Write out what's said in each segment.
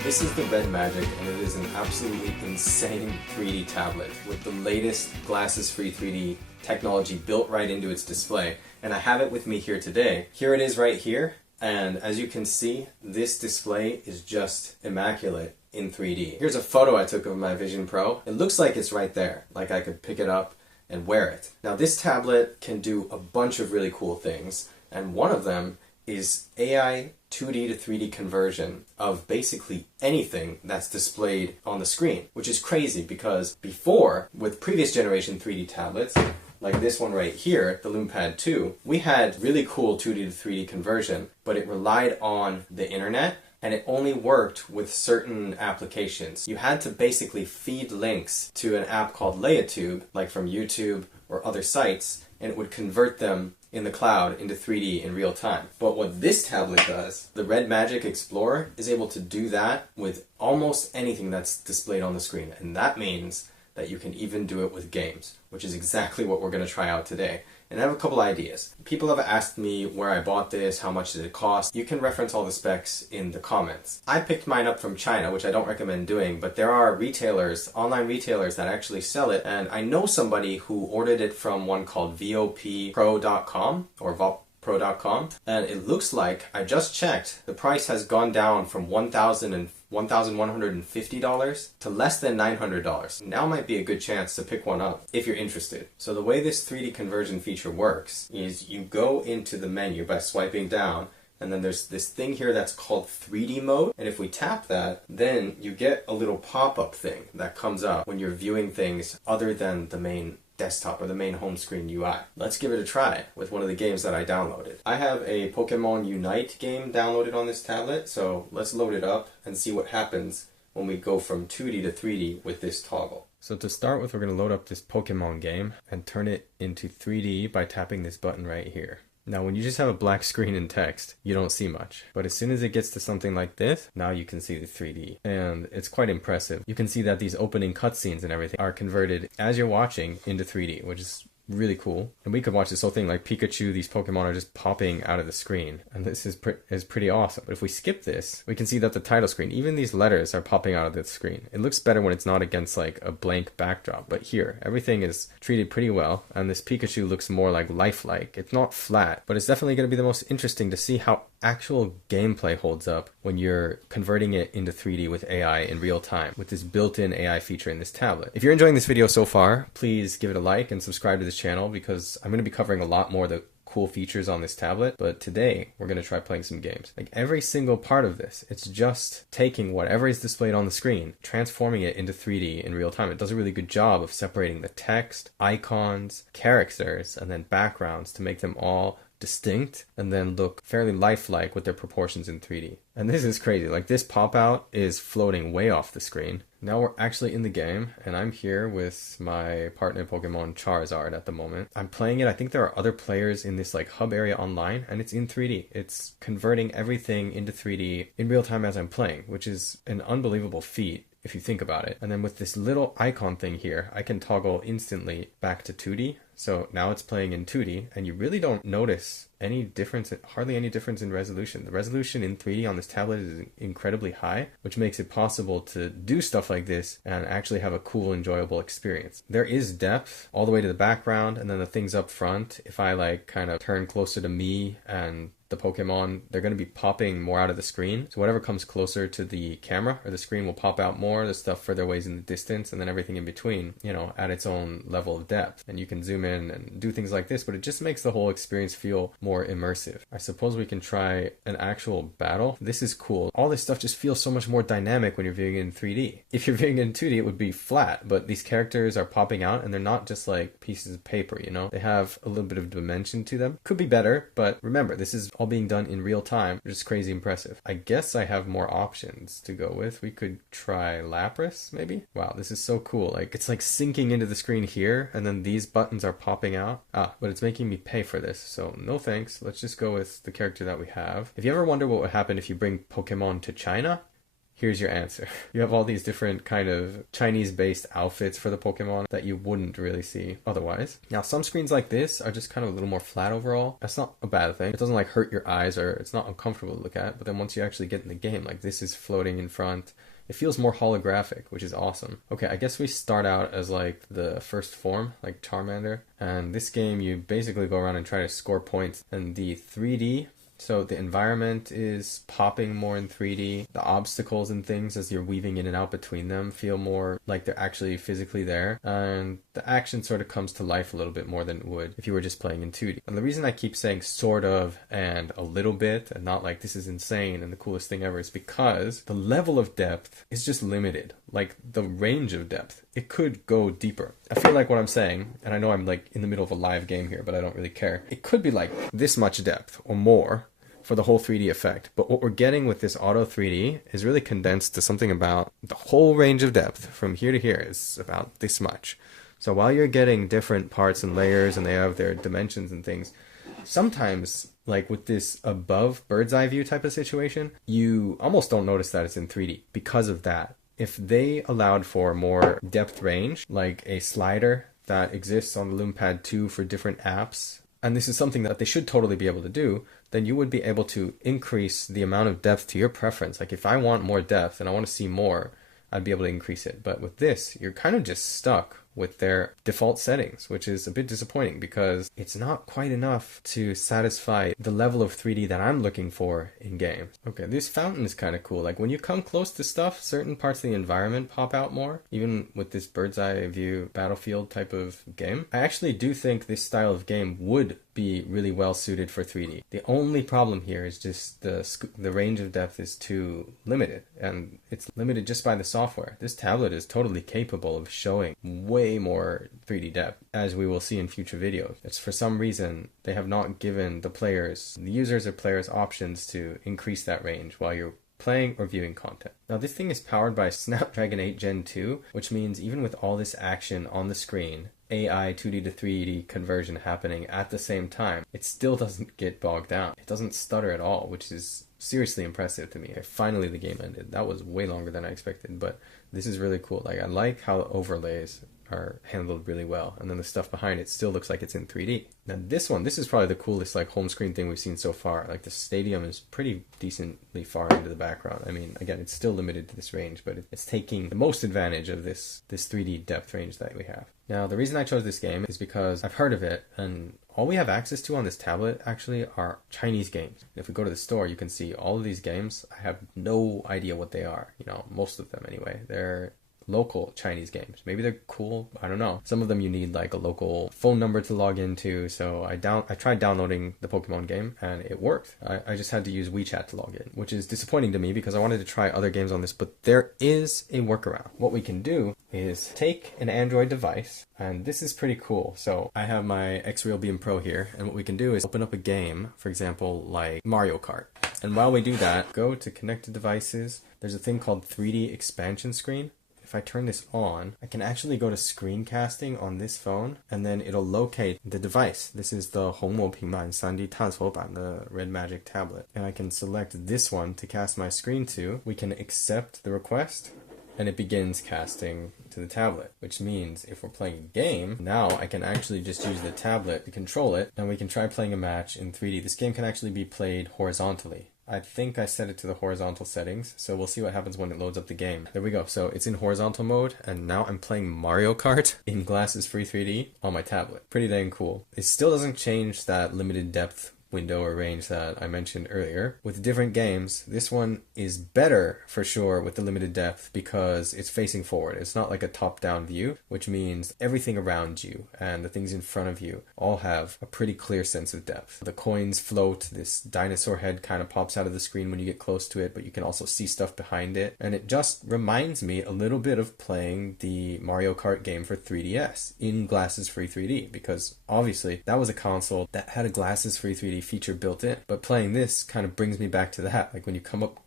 This is the Red Magic, and it is an absolutely insane 3D tablet with the latest glasses-free 3D technology built right into its display. And I have it with me here today. Here it is right here, and as you can see, this display is just immaculate in 3D. Here's a photo I took of my Vision Pro. It looks like it's right there, like I could pick it up and wear it. Now this tablet can do a bunch of really cool things, and one of them is AI 2D to 3D conversion of basically anything that's displayed on the screen, which is crazy because before, with previous generation 3D tablets, like this one right here, the LoomPad 2, we had really cool 2D to 3D conversion, but it relied on the internet and it only worked with certain applications. You had to basically feed links to an app called Layatube, like from YouTube or other sites, and it would convert them in the cloud into 3D in real time. But what this tablet does, the Red Magic Explorer, is able to do that with almost anything that's displayed on the screen. And that means that you can even do it with games, which is exactly what we're going to try out today. And I have a couple ideas. People have asked me where I bought this, how much did it cost. You can reference all the specs in the comments. I picked mine up from China, which I don't recommend doing, but there are retailers, online retailers that actually sell it, and I know somebody who ordered it from one called VOPpro.com or VOPpro.com, and it looks like, I just checked, the price has gone down from $1,150 to less than $900. Now might be a good chance to pick one up if you're interested. So the way this 3D conversion feature works is you go into the menu by swiping down, and then there's this thing here that's called 3D mode, and if we tap that, then you get a little pop-up thing that comes up when you're viewing things other than the main desktop or the main home screen UI. Let's give it a try with one of the games that I downloaded. I have a Pokemon Unite game downloaded on this tablet, so let's load it up and see what happens when we go from 2D to 3D with this toggle. So to start with, we're going to load up this Pokemon game and turn it into 3D by tapping this button right here. Now when you just have a black screen and text, you don't see much. But as soon as it gets to something like this, now you can see the 3D. And it's quite impressive. You can see that these opening cutscenes and everything are converted as you're watching into 3D, which is really cool. And we could watch this whole thing like Pikachu, these Pokemon are just popping out of the screen. And this is pretty awesome. But if we skip this, we can see that the title screen, even these letters are popping out of the screen. It looks better when it's not against like a blank backdrop. But here, everything is treated pretty well. And this Pikachu looks more like lifelike. It's not flat, but it's definitely going to be the most interesting to see how actual gameplay holds up when you're converting it into 3D with AI in real time with this built-in AI feature in this tablet. If you're enjoying this video so far, please give it a like and subscribe to this channel because I'm going to be covering a lot more of the cool features on this tablet, but today we're going to try playing some games. Like every single part of this, it's just taking whatever is displayed on the screen, transforming it into 3D in real time. It does a really good job of separating the text, icons, characters, and then backgrounds to make them all distinct and then look fairly lifelike with their proportions in 3D. And this is crazy. Like this pop out is floating way off the screen. Now we're actually in the game and I'm here with my partner Pokemon Charizard at the moment. I'm playing it. I think there are other players in this like hub area online and it's in 3D. It's converting everything into 3D in real time as I'm playing, which is an unbelievable feat if you think about it. And then with this little icon thing here, I can toggle instantly back to 2D. So now it's playing in 2D and you really don't notice any difference, hardly any difference in resolution. The resolution in 3D on this tablet is incredibly high, which makes it possible to do stuff like this and actually have a cool, enjoyable experience. There is depth all the way to the background and then the things up front. If I like kind of turn closer to me and the Pokemon, they're going to be popping more out of the screen. So whatever comes closer to the camera or the screen will pop out more, the stuff further away is in the distance, and then everything in between, you know, at its own level of depth. And you can zoom in and do things like this, but it just makes the whole experience feel more immersive. I suppose we can try an actual battle. This is cool. All this stuff just feels so much more dynamic when you're viewing it in 3D. If you're viewing it in 2D, it would be flat, but these characters are popping out and they're not just like pieces of paper, you know? They have a little bit of dimension to them. Could be better, but remember, this is all being done in real time, which is crazy impressive. I guess I have more options to go with. We could try Lapras, maybe? Wow, this is so cool. Like, it's like sinking into the screen here, and then these buttons are popping out. But it's making me pay for this, so no thanks. Let's just go with the character that we have. If you ever wonder what would happen if you bring Pokemon to China, here's your answer. You have all these different kind of Chinese-based outfits for the Pokemon that you wouldn't really see otherwise. Now, some screens like this are just kind of a little more flat overall. That's not a bad thing. It doesn't like hurt your eyes or it's not uncomfortable to look at, but then once you actually get in the game, like this is floating in front. It feels more holographic, which is awesome. Okay, I guess we start out as like the first form, like Charmander. And this game, you basically go around and try to score points. And the 3D, so the environment is popping more in 3D. The obstacles and things as you're weaving in and out between them feel more like they're actually physically there. And the action sort of comes to life a little bit more than it would if you were just playing in 2D. And the reason I keep saying sort of and a little bit and not like this is insane and the coolest thing ever is because the level of depth is just limited. Like the range of depth, it could go deeper. I feel like what I'm saying, and I know I'm like in the middle of a live game here, but I don't really care. It could be like this much depth or more for the whole 3D effect. But what we're getting with this auto 3D is really condensed to something about the whole range of depth from here to here is about this much. So while you're getting different parts and layers and they have their dimensions and things, sometimes like with this above bird's eye view type of situation, you almost don't notice that it's in 3D because of that. If they allowed for more depth range, like a slider that exists on the LoomPad 2 for different apps, and this is something that they should totally be able to do, then you would be able to increase the amount of depth to your preference. Like if I want more depth and I want to see more, I'd be able to increase it. But with this, you're kind of just stuck with their default settings, which is a bit disappointing because it's not quite enough to satisfy the level of 3D that I'm looking for in games. Okay, this fountain is kind of cool. Like when you come close to stuff, certain parts of the environment pop out more, even with this bird's eye view battlefield type of game. I actually do think this style of game would be really well suited for 3D. The only problem here is just the range of depth is too limited, and it's limited just by the software. This tablet is totally capable of showing way more 3D depth, as we will see in future videos. It's for some reason they have not given the users or players options to increase that range while you're playing or viewing content. Now this thing is powered by Snapdragon 8 Gen 2, which means even with all this action on the screen, AI 2D to 3D conversion happening at the same time, it still doesn't get bogged down. It doesn't stutter at all, which is seriously impressive to me. Finally the game ended. That was way longer than I expected, but this is really cool. Like I like how overlays are handled really well, and then the stuff behind it still looks like it's in 3D. Now this is probably the coolest like home screen thing we've seen so far. Like the stadium is pretty decently far into the background. I mean, again, it's still limited to this range, but it's taking the most advantage of this 3D depth range that we have. Now the reason I chose this game is because I've heard of it, and all we have access to on this tablet actually are Chinese games. If we go to the store, you can see all of these games. I have no idea what they are, most of them anyway. They're local Chinese games. Maybe they're cool, I don't know. Some of them you need like a local phone number to log into, so I tried downloading the Pokemon game and it worked. I just had to use WeChat to log in, which is disappointing to me because I wanted to try other games on this, but there is a workaround. What we can do is take an Android device, and this is pretty cool. So I have my XREAL Beam Pro here, and what we can do is open up a game, for example, like Mario Kart. And while we do that, go to connected devices. There's a thing called 3D expansion screen. If I turn this on, I can actually go to screencasting on this phone, and then it'll locate the device. This is the 红魔平板 3D 探索版, the Red Magic tablet. And I can select this one to cast my screen to. We can accept the request, and it begins casting to the tablet, which means if we're playing a game, now I can actually just use the tablet to control it, and we can try playing a match in 3D. This game can actually be played horizontally. I think I set it to the horizontal settings, so we'll see what happens when it loads up the game. There we go. So it's in horizontal mode, and now I'm playing Mario Kart in glasses-free 3D on my tablet. Pretty dang cool. It still doesn't change that limited depth window or range that I mentioned earlier. With different games, this one is better for sure with the limited depth because it's facing forward. It's not like a top-down view, which means everything around you and the things in front of you all have a pretty clear sense of depth. The coins float, this dinosaur head kind of pops out of the screen when you get close to it, but you can also see stuff behind it. And it just reminds me a little bit of playing the Mario Kart game for 3DS in glasses-free 3D, because obviously that was a console that had a glasses-free 3D feature built in, but playing this kind of brings me back to that. Like when you come up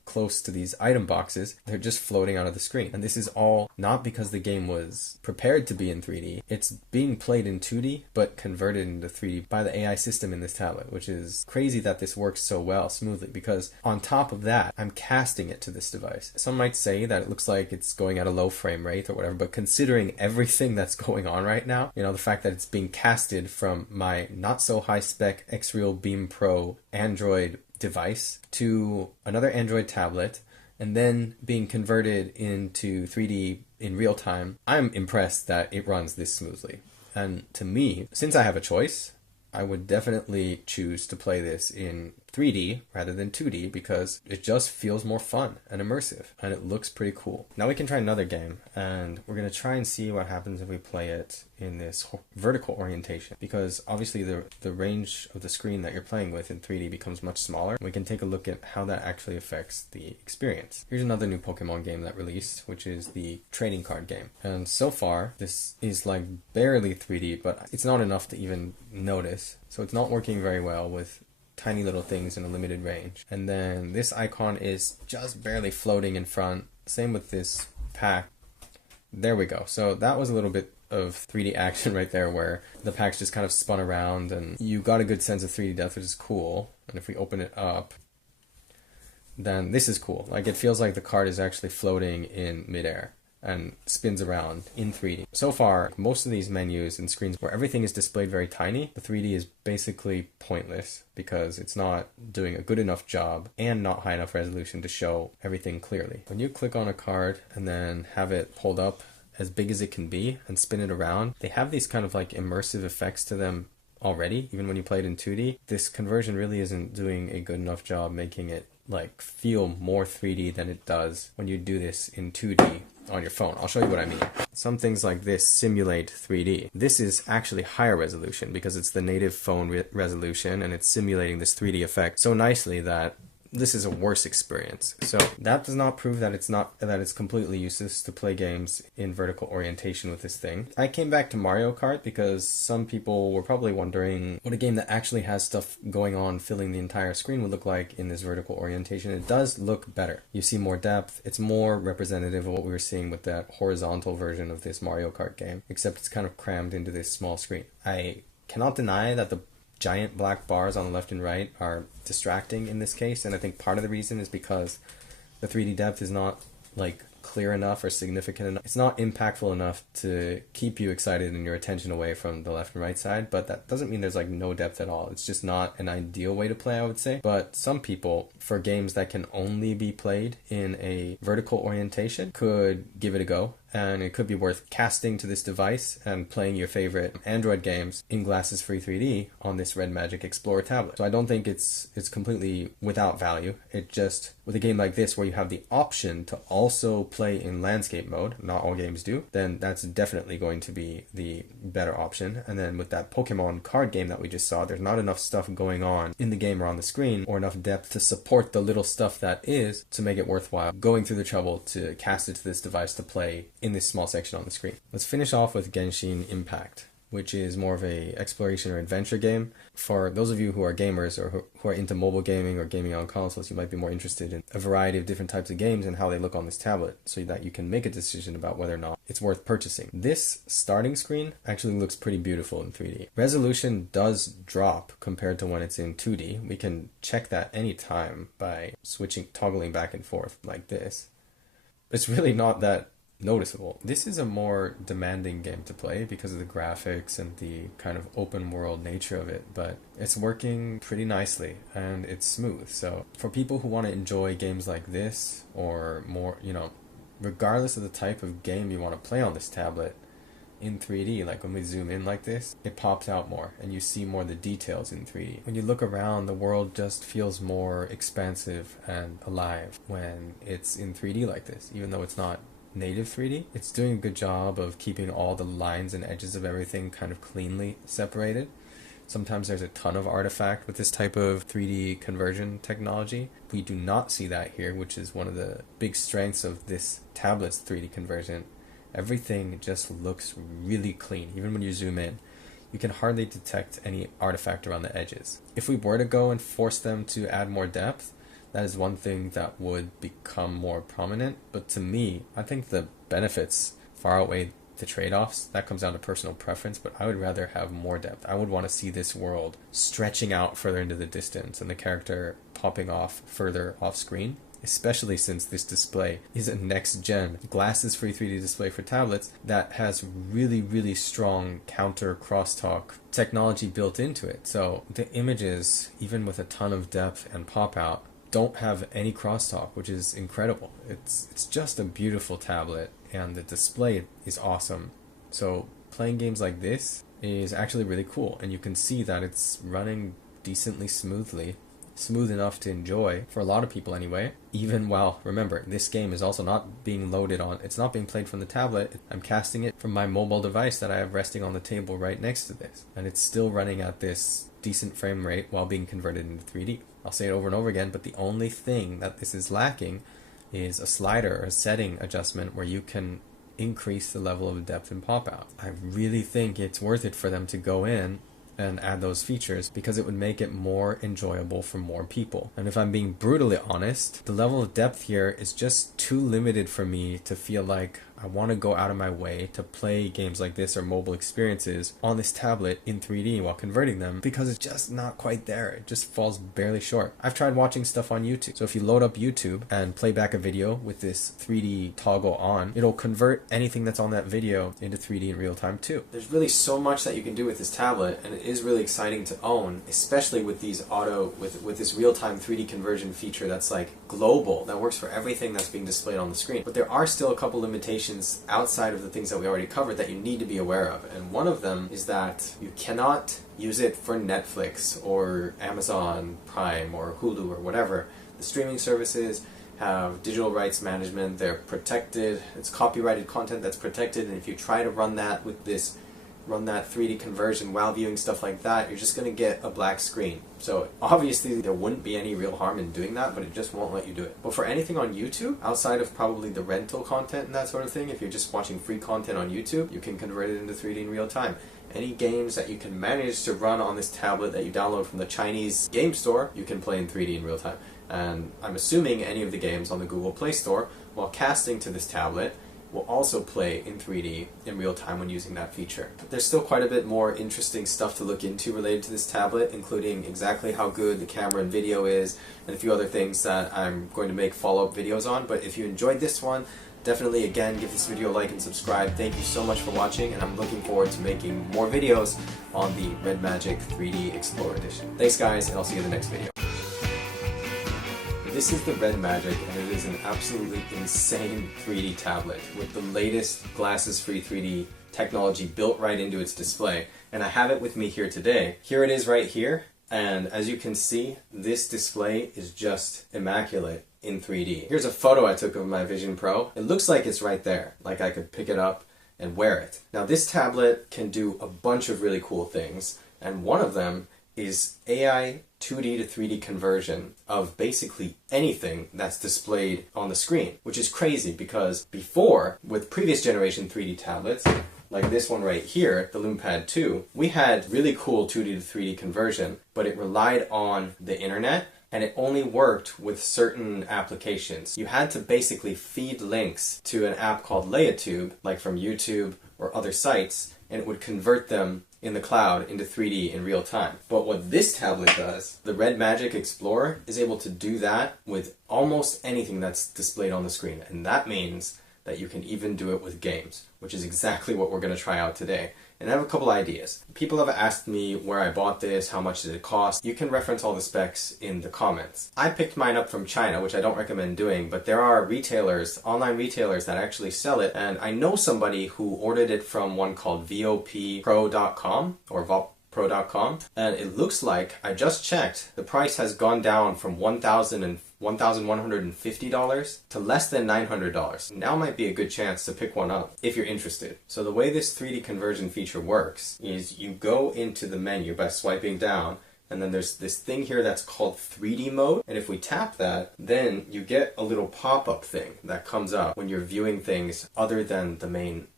close to these item boxes, they're just floating out of the screen. And this is all not because the game was prepared to be in 3D. It's being played in 2D, but converted into 3D by the AI system in this tablet, which is crazy that this works so well, smoothly, because on top of that, I'm casting it to this device. Some might say that it looks like it's going at a low frame rate or whatever, but considering everything that's going on right now, you know, the fact that it's being casted from my not so high spec XREAL Beam Pro Android device to another Android tablet, and then being converted into 3D in real time, I'm impressed that it runs this smoothly. And to me, since I have a choice, I would definitely choose to play this in 3D rather than 2D because it just feels more fun and immersive, and it looks pretty cool. Now we can try another game, and we're going to try and see what happens if we play it in this vertical orientation, because obviously the range of the screen that you're playing with in 3D becomes much smaller. We can take a look at how that actually affects the experience. Here's another new Pokemon game that released, which is the trading card game. And so far, this is like barely 3D, but it's not enough to even notice. So it's not working very well with tiny little things in a limited range. And then this icon is just barely floating in front. Same with this pack. There we go. So that was a little bit of 3D action right there, where the packs just kind of spun around and you got a good sense of 3D depth, which is cool. And if we open it up, then this is cool. Like, it feels like the card is actually floating in midair and spins around in 3D. So far, most of these menus and screens where everything is displayed very tiny, the 3D is basically pointless because it's not doing a good enough job and not high enough resolution to show everything clearly. When you click on a card and then have it pulled up as big as it can be and spin it around, they have these kind of like immersive effects to them already, even when you play it in 2D. This conversion really isn't doing a good enough job making it like feel more 3D than it does when you do this in 2D on your phone. I'll show you what I mean. Some things like this simulate 3D. This is actually higher resolution because it's the native phone resolution, and it's simulating this 3D effect so nicely that this is a worse experience. So that does not prove that it's completely useless to play games in vertical orientation with this thing. I came back to Mario Kart because some people were probably wondering what a game that actually has stuff going on filling the entire screen would look like in this vertical orientation. It does look better. You see more depth. It's more representative of what we were seeing with that horizontal version of this Mario Kart game, except it's kind of crammed into this small screen. I cannot deny that the giant black bars on the left and right are distracting in this case, and I think part of the reason is because the 3D depth is not like clear enough or significant enough. It's not impactful enough to keep you excited and your attention away from the left and right side, but that doesn't mean there's like no depth at all. It's just not an ideal way to play, I would say. But some people, for games that can only be played in a vertical orientation, could give it a go. And it could be worth casting to this device and playing your favorite Android games in glasses-free 3D on this Red Magic Explorer tablet. So I don't think it's completely without value. It just, with a game like this where you have the option to also play in landscape mode, not all games do, then that's definitely going to be the better option. And then with that Pokemon card game that we just saw, there's not enough stuff going on in the game or on the screen, or enough depth to support the little stuff that is, to make it worthwhile going through the trouble to cast it to this device to play in this small section on the screen. Let's finish off with Genshin Impact, which is more of a exploration or adventure game. For those of you who are gamers or who are into mobile gaming or gaming on consoles, you might be more interested in a variety of different types of games and how they look on this tablet, so that you can make a decision about whether or not it's worth purchasing. This starting screen actually looks pretty beautiful in 3D. Resolution does drop compared to when it's in 2D. We can check that anytime by toggling back and forth like this. It's really not that noticeable. This is a more demanding game to play because of the graphics and the kind of open world nature of it, but it's working pretty nicely and it's smooth. So for people who want to enjoy games like this, or more, regardless of the type of game you want to play on this tablet in 3D, like when we zoom in like this, it pops out more and you see more of the details in 3D. When you look around, the world just feels more expansive and alive when it's in 3D like this, even though it's not native 3D. It's doing a good job of keeping all the lines and edges of everything kind of cleanly separated. Sometimes there's a ton of artifact with this type of 3D conversion technology. We do not see that here, which is one of the big strengths of this tablet's 3D conversion. Everything just looks really clean. Even when you zoom in, you can hardly detect any artifact around the edges. If we were to go and force them to add more depth, that is one thing that would become more prominent. But to me, I think the benefits far outweigh the trade-offs. That comes down to personal preference, but I would rather have more depth. I would want to see this world stretching out further into the distance and the character popping off further off screen, especially since this display is a next-gen glasses-free 3D display for tablets that has really, really strong counter crosstalk technology built into it. So the images, even with a ton of depth and pop-out, don't have any crosstalk, which is incredible. It's just a beautiful tablet, and the display is awesome. So playing games like this is actually really cool, and you can see that it's running decently smoothly, smooth enough to enjoy for a lot of people anyway. Even while, remember, this game is also not being loaded on, it's not being played from the tablet. I'm casting it from my mobile device that I have resting on the table right next to this, and it's still running at this decent frame rate while being converted into 3D. I'll say it over and over again, but the only thing that this is lacking is a slider or a setting adjustment where you can increase the level of depth and pop out. I really think it's worth it for them to go in and add those features, because it would make it more enjoyable for more people. And if I'm being brutally honest, the level of depth here is just too limited for me to feel like I want to go out of my way to play games like this or mobile experiences on this tablet in 3D while converting them, because it's just not quite there. It just falls barely short. I've tried watching stuff on YouTube. So if you load up YouTube and play back a video with this 3D toggle on, it'll convert anything that's on that video into 3D in real time too. There's really so much that you can do with this tablet, and it is really exciting to own, especially with these with this real-time 3D conversion feature that's like global, that works for everything that's being displayed on the screen. But there are still a couple limitations outside of the things that we already covered that you need to be aware of. And one of them is that you cannot use it for Netflix or Amazon Prime or Hulu or whatever. The streaming services have digital rights management. They're protected. It's copyrighted content that's protected, and if you try to run that 3D conversion while viewing stuff like that, you're just going to get a black screen. So obviously there wouldn't be any real harm in doing that, but it just won't let you do it. But for anything on YouTube, outside of probably the rental content and that sort of thing, if you're just watching free content on YouTube, you can convert it into 3D in real time. Any games that you can manage to run on this tablet that you download from the Chinese game store, you can play in 3D in real time. And I'm assuming any of the games on the Google Play Store, while casting to this tablet, will also play in 3D in real time when using that feature. But there's still quite a bit more interesting stuff to look into related to this tablet, including exactly how good the camera and video is, and a few other things that I'm going to make follow-up videos on. But if you enjoyed this one, definitely, again, give this video a like and subscribe. Thank you so much for watching, and I'm looking forward to making more videos on the Red Magic 3D Explorer Edition. Thanks guys, and I'll see you in the next video. This is the Red Magic, and it is an absolutely insane 3D tablet with the latest glasses-free 3D technology built right into its display. And I have it with me here today. Here it is right here, and as you can see, this display is just immaculate in 3D. Here's a photo I took of my Vision Pro. It looks like it's right there, like I could pick it up and wear it. Now this tablet can do a bunch of really cool things, and one of them is AI 2D to 3D conversion of basically anything that's displayed on the screen, which is crazy because before, with previous generation 3D tablets, like this one right here, the LoomPad 2, we had really cool 2D to 3D conversion, but it relied on the internet, and it only worked with certain applications. You had to basically feed links to an app called LayerTube, like from YouTube or other sites, and it would convert them in the cloud into 3D in real time. But what this tablet does, the Red Magic Explorer, is able to do that with almost anything that's displayed on the screen. And that means that you can even do it with games, which is exactly what we're going to try out today. And I have a couple ideas. People have asked me where I bought this, how much did it cost. You can reference all the specs in the comments. I picked mine up from China, which I don't recommend doing, but there are retailers, online retailers that actually sell it, and I know somebody who ordered it from one called VOPPro.com or VOPPro.com, and it looks like, I just checked, the price has gone down from $1,150 to less than $900. Now might be a good chance to pick one up if you're interested. So the way this 3D conversion feature works is you go into the menu by swiping down, and then there's this thing here that's called 3D mode, and if we tap that, then you get a little pop-up thing that comes up when you're viewing things other than the main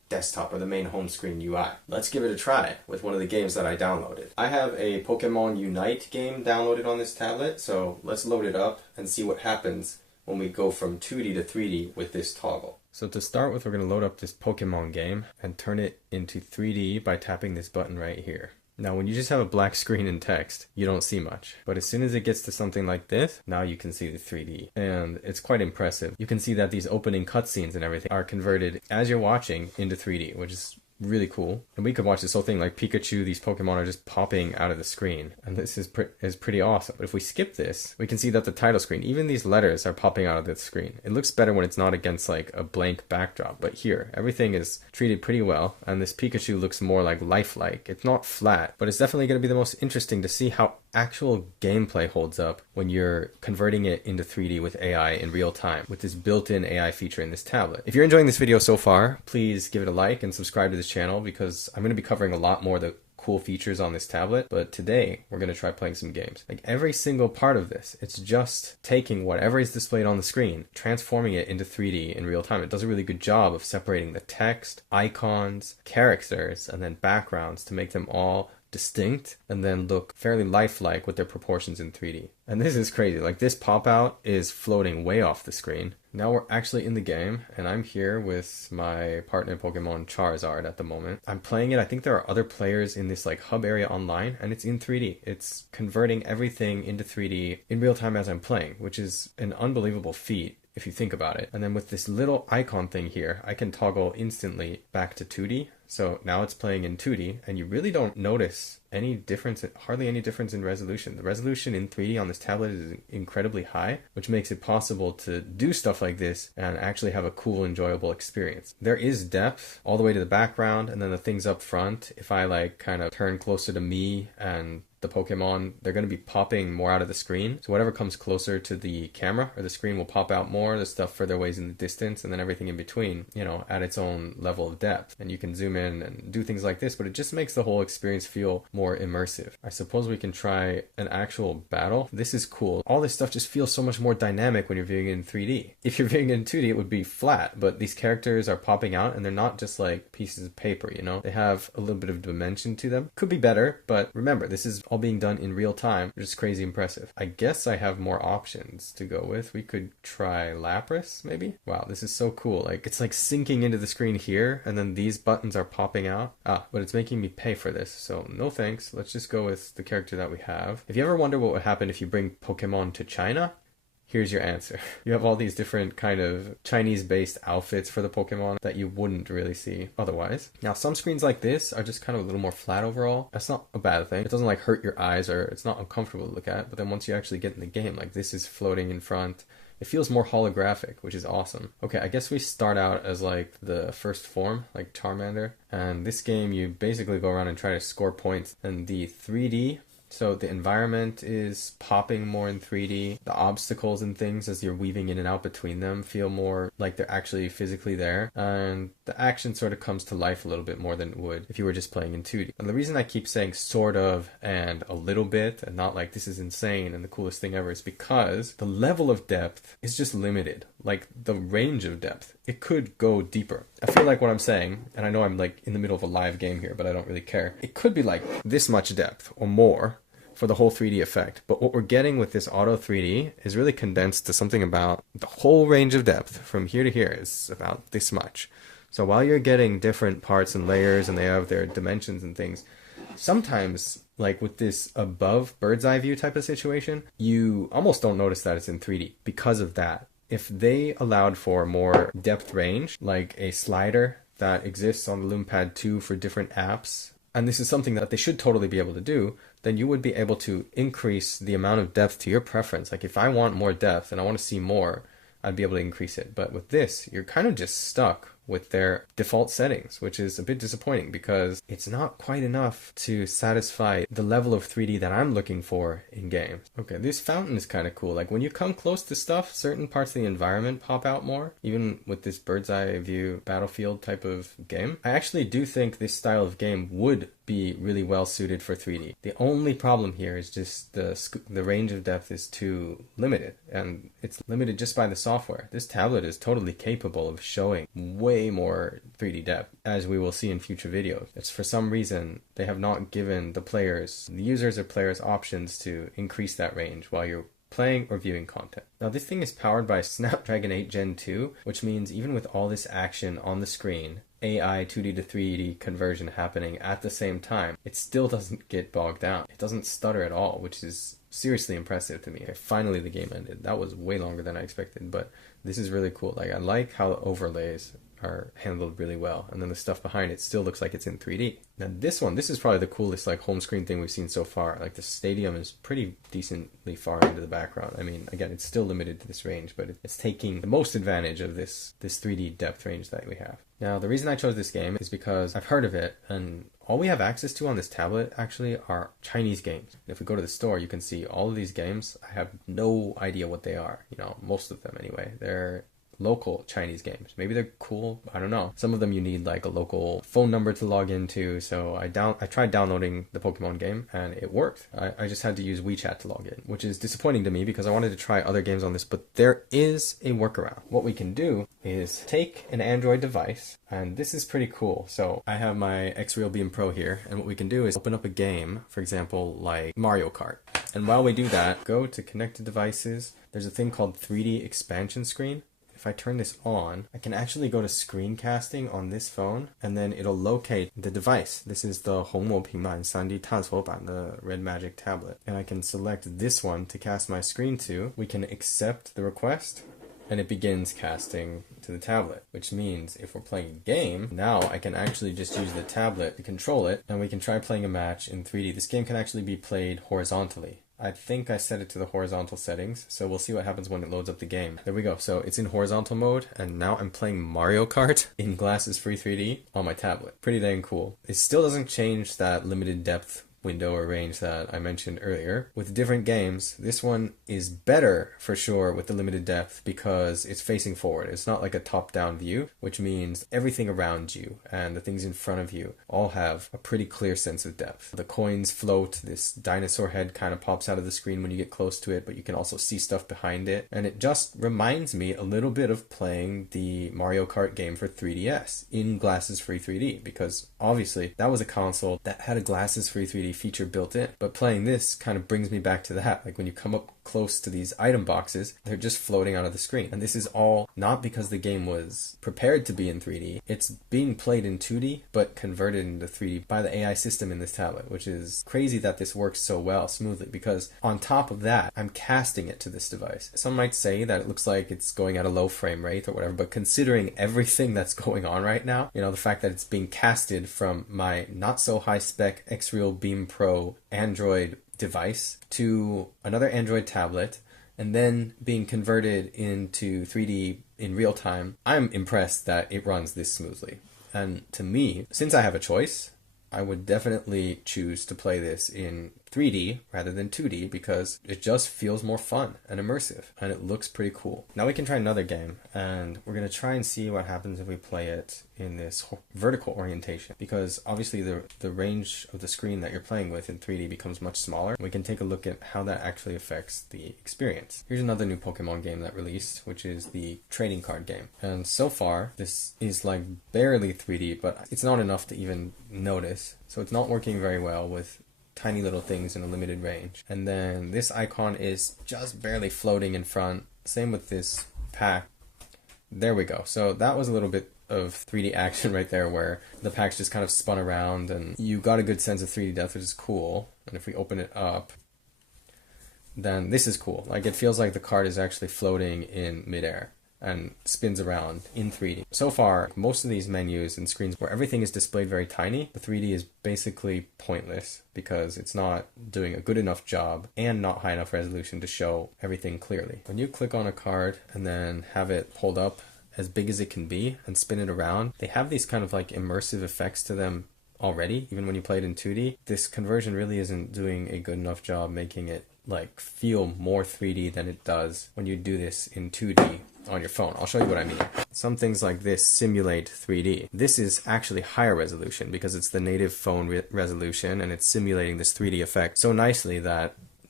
desktop or the main home screen UI. Let's give it a try with one of the games that I downloaded. I have a Pokemon Unite game downloaded on this tablet, so let's load it up and see what happens when we go from 2D to 3D with this toggle. So to start with, we're going to load up this Pokemon game and turn it into 3D by tapping this button right here. Now when you just have a black screen and text, you don't see much. But as soon as it gets to something like this, now you can see the 3D. And it's quite impressive. You can see that these opening cutscenes and everything are converted as you're watching into 3D, which is really cool. And we could watch this whole thing like Pikachu, these Pokemon are just popping out of the screen. And this is pretty awesome. But if we skip this, we can see that the title screen, even these letters are popping out of the screen. It looks better when it's not against like a blank backdrop. But here, everything is treated pretty well. And this Pikachu looks more like lifelike. It's not flat, but it's definitely going to be the most interesting to see how actual gameplay holds up when you're converting it into 3D with AI in real time with this built-in AI feature in this tablet. If you're enjoying this video so far, please give it a like and subscribe to this channel because I'm going to be covering a lot more of the cool features on this tablet, but today we're going to try playing some games. Like every single part of this, it's just taking whatever is displayed on the screen, transforming it into 3D in real time. It does a really good job of separating the text, icons, characters, and then backgrounds to make them all distinct and then look fairly lifelike with their proportions in 3D. And this is crazy. Like this pop out is floating way off the screen. Now we're actually in the game and I'm here with my partner Pokemon Charizard at the moment. I'm playing it. I think there are other players in this like hub area online and it's in 3D. It's converting everything into 3D in real time as I'm playing, which is an unbelievable feat if you think about it. And then with this little icon thing here, I can toggle instantly back to 2D. So now it's playing in 2D and you really don't notice any difference, hardly any difference in resolution. The resolution in 3D on this tablet is incredibly high, which makes it possible to do stuff like this and actually have a cool, enjoyable experience. There is depth all the way to the background and then the things up front. If I like kind of turn closer to me and the Pokemon, they're going to be popping more out of the screen. So whatever comes closer to the camera or the screen will pop out more, the stuff further away in the distance, and then everything in between, you know, at its own level of depth. And you can zoom in and do things like this, but it just makes the whole experience feel more immersive. I suppose we can try an actual battle. This is cool. All this stuff just feels so much more dynamic when you're viewing it in 3D. If you're viewing it in 2D, it would be flat, but these characters are popping out and they're not just like pieces of paper, you know? They have a little bit of dimension to them. Could be better, but remember, this is all being done in real time, which is crazy impressive. I guess I have more options to go with. We could try Lapras, maybe? Wow, this is so cool. Like, it's like sinking into the screen here, and then these buttons are popping out. But it's making me pay for this, so no thanks. Let's just go with the character that we have. If you ever wonder what would happen if you bring Pokemon to China, here's your answer. You have all these different kind of Chinese-based outfits for the Pokemon that you wouldn't really see otherwise. Now, some screens like this are just kind of a little more flat overall. That's not a bad thing. It doesn't like hurt your eyes or it's not uncomfortable to look at, but then once you actually get in the game, like this is floating in front. It feels more holographic, which is awesome. Okay, I guess we start out as like the first form, like Charmander. And this game, you basically go around and try to score points. And the 3D, so the environment is popping more in 3D. The obstacles and things as you're weaving in and out between them feel more like they're actually physically there. And the action sort of comes to life a little bit more than it would if you were just playing in 2D. And the reason I keep saying sort of and a little bit and not like this is insane and the coolest thing ever is because the level of depth is just limited. Like the range of depth, it could go deeper. I feel like what I'm saying, and I know I'm like in the middle of a live game here, but I don't really care. It could be like this much depth or more for the whole 3D effect. But what we're getting with this auto 3D is really condensed to something about the whole range of depth from here to here is about this much. So while you're getting different parts and layers and they have their dimensions and things, sometimes like with this above bird's eye view type of situation, you almost don't notice that it's in 3D because of that. If they allowed for more depth range, like a slider that exists on the LoomPad 2 for different apps, and this is something that they should totally be able to do, then you would be able to increase the amount of depth to your preference. Like if I want more depth and I want to see more, I'd be able to increase it. But with this, you're kind of just stuck with their default settings, which is a bit disappointing because it's not quite enough to satisfy the level of 3D that I'm looking for in games. Okay, this fountain is kind of cool. Like when you come close to stuff, certain parts of the environment pop out more, even with this bird's eye view battlefield type of game. I actually do think this style of game would be really well suited for 3D. The only problem here is just the range of depth is too limited, and it's limited just by the software. This tablet is totally capable of showing way way more 3D depth, as we will see in future videos. It's for some reason they have not given the users or players options to increase that range while you're playing or viewing content. Now this thing is powered by Snapdragon 8 Gen 2, which means even with all this action on the screen, AI 2D to 3D conversion happening at the same time, it still doesn't get bogged down. It doesn't stutter at all, which is seriously impressive to me. Okay, finally the game ended. That was way longer than I expected, but this is really cool. Like, I like how the overlays are handled really well, and then the stuff behind it still looks like it's in 3D. Now this is probably the coolest like home screen thing we've seen so far. Like, the stadium is pretty decently far into the background. I mean, again, it's still limited to this range, but it's taking the most advantage of this 3D depth range that we have. Now the reason I chose this game is because I've heard of it, and all we have access to on this tablet actually are Chinese games. If we go to the store, you can see all of these games. I have no idea what they are, you know, most of them anyway. They're local Chinese games. Maybe they're cool, I don't know. Some of them you need like a local phone number to log into, so I tried downloading the Pokemon game and it worked. I just had to use WeChat to log in, which is disappointing to me because I wanted to try other games on this, but there is a workaround. What we can do is take an Android device, and this is pretty cool. So I have my XREAL Beam Pro here, and what we can do is open up a game, for example, like Mario Kart. And while we do that, go to connected devices. There's a thing called 3D expansion screen. If I turn this on, I can actually go to screencasting on this phone, and then it'll locate the device. This is the 红魔平板 3D 探索版, the Red Magic tablet. And I can select this one to cast my screen to. We can accept the request, and it begins casting to the tablet, which means if we're playing a game, now I can actually just use the tablet to control it, and we can try playing a match in 3D. This game can actually be played horizontally. I think I set it to the horizontal settings, so we'll see what happens when it loads up the game. There we go. So it's in horizontal mode, and now I'm playing Mario Kart in glasses-free 3D on my tablet. Pretty dang cool. It still doesn't change that limited depth window or range that I mentioned earlier. With different games, this one is better for sure with the limited depth because it's facing forward. It's not like a top-down view, which means everything around you and the things in front of you all have a pretty clear sense of depth. The coins float, this dinosaur head kind of pops out of the screen when you get close to it, but you can also see stuff behind it. And it just reminds me a little bit of playing the Mario Kart game for 3DS in glasses-free 3D, because obviously that was a console that had a glasses-free 3D feature built in, but playing this kind of brings me back to that. Like, when you come up close to these item boxes, they're just floating out of the screen. And this is all not because the game was prepared to be in 3D. It's being played in 2D but converted into 3D by the AI system in this tablet, which is crazy that this works so well smoothly, because on top of that, I'm casting it to this device. Some might say that it looks like it's going at a low frame rate or whatever, but considering everything that's going on right now, you know, the fact that it's being casted from my not so high spec XREAL Beam Pro Android device to another Android tablet, and then being converted into 3D in real time, I'm impressed that it runs this smoothly. And to me, since I have a choice, I would definitely choose to play this in 3D rather than 2D because it just feels more fun and immersive, and it looks pretty cool. Now we can try another game, and we're going to try and see what happens if we play it in this vertical orientation, because obviously the range of the screen that you're playing with in 3D becomes much smaller. We can take a look at how that actually affects the experience. Here's another new Pokemon game that released, which is the trading card game. And so far, this is like barely 3D, but it's not enough to even notice. So it's not working very well with tiny little things in a limited range. And then this icon is just barely floating in front. Same with this pack. There we go. So that was a little bit of 3D action right there, where the packs just kind of spun around and you got a good sense of 3D depth, which is cool. And if we open it up, then this is cool. Like, it feels like the card is actually floating in midair and spins around in 3D. So far, most of these menus and screens where everything is displayed very tiny, the 3D is basically pointless because it's not doing a good enough job and not high enough resolution to show everything clearly. When you click on a card and then have it pulled up as big as it can be and spin it around, they have these kind of like immersive effects to them already, even when you play it in 2D. This conversion really isn't doing a good enough job making it like feel more 3D than it does when you do this in 2D on your phone. I'll show you what I mean. Some things like this simulate 3D. This is actually higher resolution because it's the native phone resolution, and it's simulating this 3D effect so nicely that